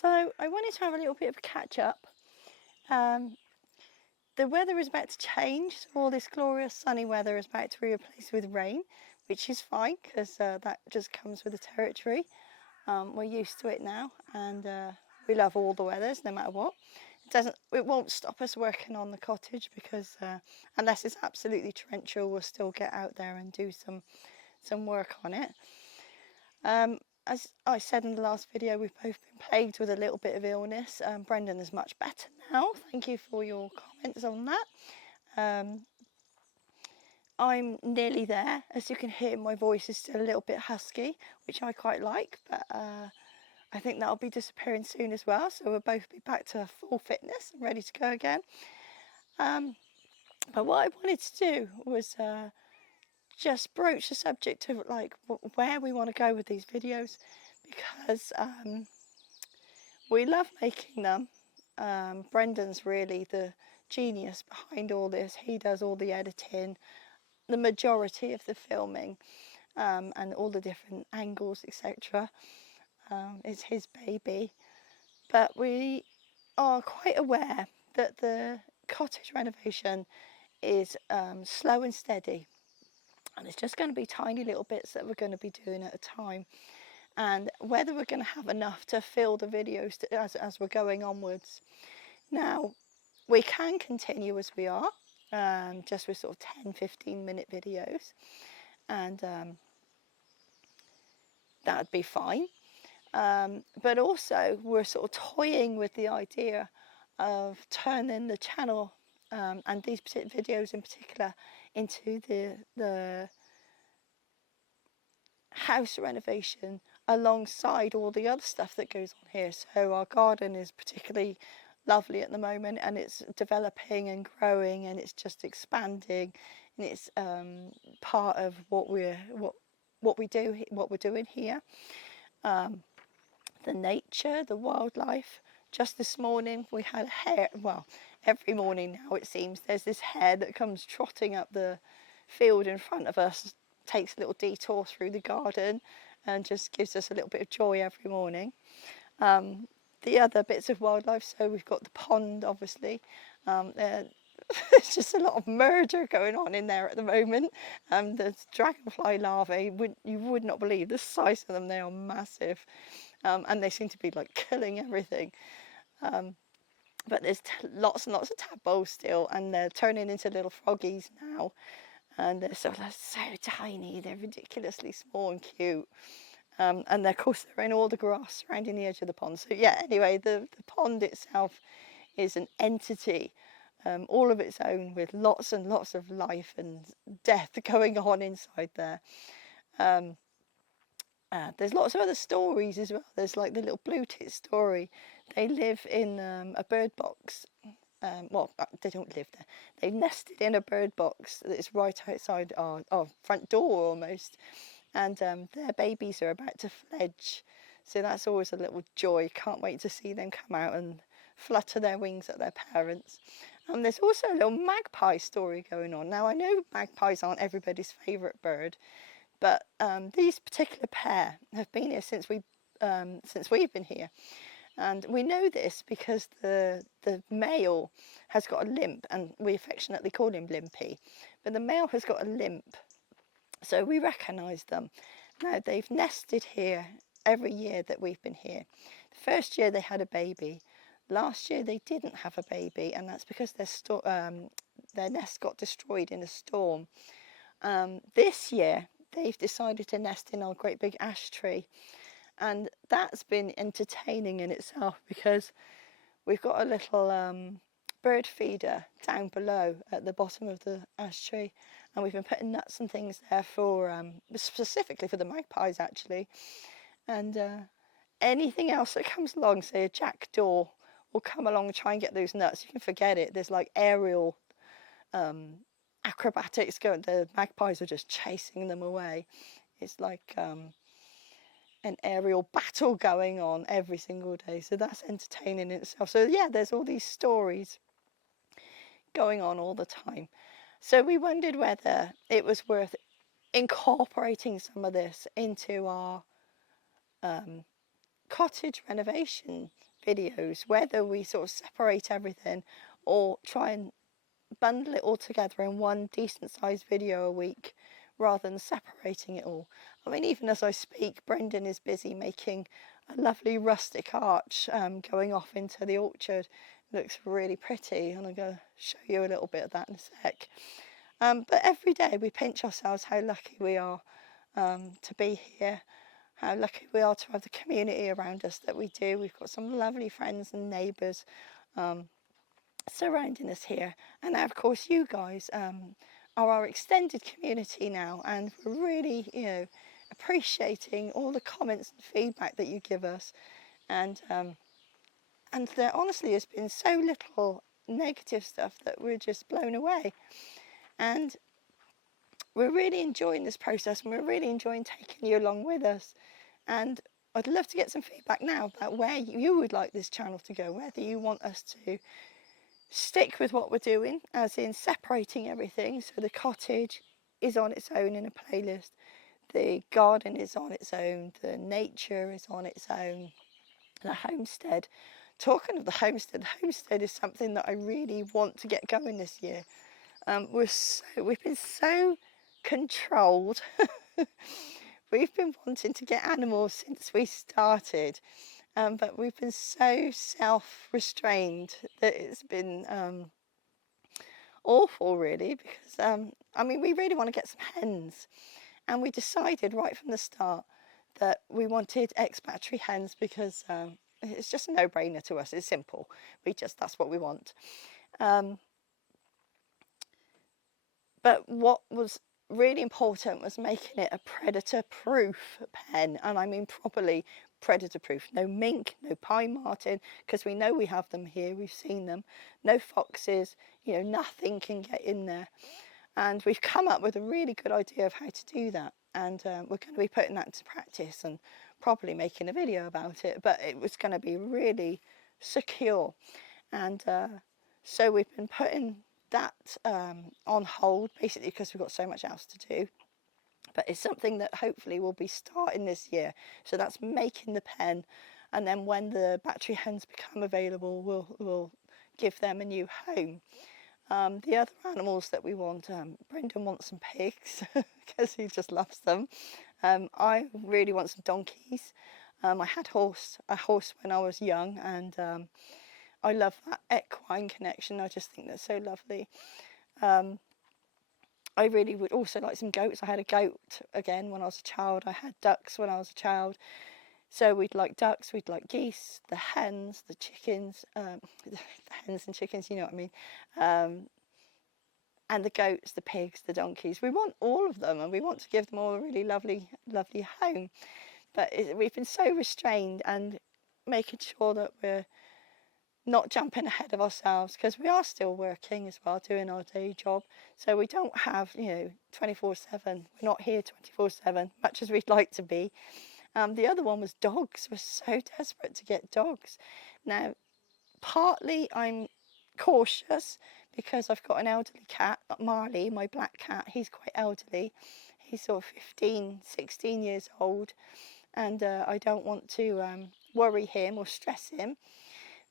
So I wanted to have a little bit of a catch up. The weather is about to change, so all this glorious sunny weather is about to be replaced with rain, which is fine because that just comes with the territory. We're used to it now, and we love all the weathers no matter what. It won't stop us working on the cottage because unless it's absolutely torrential, we'll still get out there and do some work on it. As I said in the last video, we've both been plagued with a little bit of illness. Brendan is much better now. Thank you for your comments on that. I'm nearly there. As you can hear, my voice is still a little bit husky, which I quite like, but I think that'll be disappearing soon as well. So we'll both be back to full fitness and ready to go again. But what I wanted to do was just broach the subject of like where we want to go with these videos, because we love making them. Brendan's really the genius behind all this. He does all the editing, the majority of the filming, and all the different angles, etc. It's his baby. But we are quite aware that the cottage renovation is slow and steady. And it's just going to be tiny little bits that we're going to be doing at a time. And whether we're going to have enough to fill the videos as we're going onwards. Now, we can continue as we are, just with sort of 10-15 minute videos. And that'd be fine. But also, we're sort of toying with the idea of turning the channel and these videos in particular into the house renovation alongside all the other stuff that goes on here. So our garden is particularly lovely at the moment, and it's developing and growing, and it's just expanding, and it's part of what we're doing here. The nature, the wildlife. Just this morning we had a hare. Well, every morning now it seems there's this hare that comes trotting up the field in front of us, takes a little detour through the garden, and just gives us a little bit of joy every morning. The other bits of wildlife, so we've got the pond, obviously. There's just a lot of murder going on in there at the moment. The dragonfly larvae, you would not believe the size of them. They are massive, and they seem to be like killing everything. But there's lots and lots of tadpoles still, and they're turning into little froggies now. And they're so tiny, they're ridiculously small and cute. And of course they're in all the grass surrounding the edge of the pond. So yeah, anyway, the pond itself is an entity all of its own, with lots and lots of life and death going on inside there. There's lots of other stories as well. There's like the little blue tit story. They live in a bird box. Well, they don't live there. They've nested in a bird box that's right outside our front door almost. And their babies are about to fledge. So that's always a little joy. Can't wait to see them come out and flutter their wings at their parents. There's also a little magpie story going on. Now, I know magpies aren't everybody's favourite bird, but these particular pair have been here since we've been here. And we know this because the male has got a limp, and we affectionately call him Limpy. But the male has got a limp, so we recognise them. Now, they've nested here every year that we've been here. The first year they had a baby. Last year they didn't have a baby, and that's because their nest got destroyed in a storm. This year they've decided to nest in our great big ash tree, and that's been entertaining in itself, because we've got a little bird feeder down below at the bottom of the ash tree, and we've been putting nuts and things there for specifically for the magpies actually. And anything else that comes along, say a jackdaw, will come along and try and get those nuts. You can forget it. There's like aerial acrobatics going. The magpies are just chasing them away. It's like an aerial battle going on every single day. So that's entertaining in itself. So yeah, there's all these stories going on all the time. So we wondered whether it was worth incorporating some of this into our cottage renovation videos, whether we sort of separate everything or try and bundle it all together in one decent sized video a week rather than separating it all. I mean, even as I speak, Brendan is busy making a lovely rustic arch going off into the orchard. It looks really pretty, and I'm going to show you a little bit of that in a sec. But every day we pinch ourselves how lucky we are to be here, how lucky we are to have the community around us that we do. We've got some lovely friends and neighbours surrounding us here, and now of course you guys are our extended community now, and we're really, you know, appreciating all the comments and feedback that you give us, and there honestly has been so little negative stuff that we're just blown away, and we're really enjoying this process, and we're really enjoying taking you along with us. And I'd love to get some feedback now about where you would like this channel to go, whether you want us to stick with what we're doing, as in separating everything, so the cottage is on its own in a playlist, the garden is on its own, the nature is on its own, the homestead. Talking of the homestead is something that I really want to get going this year. We've been so controlled. We've been wanting to get animals since we started, but we've been so self-restrained that it's been awful, really, because I mean, we really want to get some hens, and we decided right from the start that we wanted ex-battery hens because it's just a no-brainer to us. It's simple. That's what we want. But what was really important was making it a predator-proof pen, and I mean properly predator-proof. No mink, no pine marten, because we know we have them here, we've seen them. No foxes, you know, nothing can get in there. And we've come up with a really good idea of how to do that, and we're going to be putting that into practice and probably making a video about it, but it was going to be really secure. And so we've been putting that on hold, basically because we've got so much else to do. But it's something that hopefully will be starting this year. So that's making the pen, and then when the battery hens become available, we'll give them a new home. The other animals that we want, Brendan wants some pigs because he just loves them. I really want some donkeys. I had a horse when I was young, and I love that equine connection. I just think that's so lovely. I really would also like some goats. I had a goat again when I was a child. I had ducks when I was a child. So we'd like ducks, we'd like geese, the hens, the chickens, the hens and chickens, you know what I mean. And the goats, the pigs, the donkeys. We want all of them, and we want to give them all a really lovely, lovely home. But we've been so restrained, and making sure that we're not jumping ahead of ourselves, because we are still working as well, doing our day job. So we don't have, you know, 24/7. We're not here 24/7, much as we'd like to be. The other one was dogs. We're so desperate to get dogs. Now, partly I'm cautious because I've got an elderly cat, Marley, my black cat. He's quite elderly. He's sort of 15, 16 years old, and I don't want to worry him or stress him.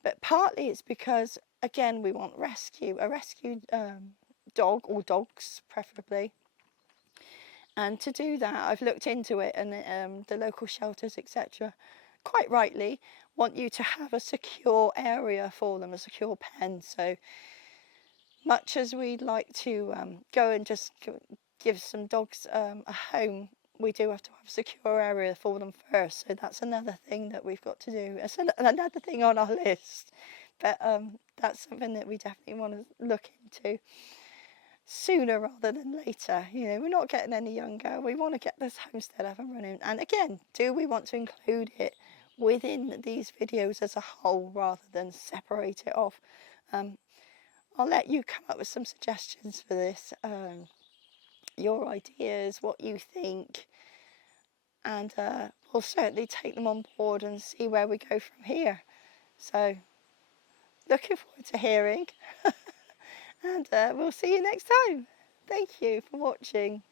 But partly it's because, again, we want a rescued dog, or dogs preferably. And to do that, I've looked into it, and the local shelters, etc., quite rightly want you to have a secure area for them, a secure pen. So much as we'd like to go and just give some dogs a home, we do have to have a secure area for them first. So that's another thing that we've got to do. It's another thing on our list, but that's something that we definitely want to look into sooner rather than later. You know, we're not getting any younger. We want to get this homestead up and running. And again, do we want to include it within these videos as a whole rather than separate it off? I'll let you come up with some suggestions for this, your ideas, what you think, and we'll certainly take them on board and see where we go from here. So looking forward to hearing. And we'll see you next time. Thank you for watching.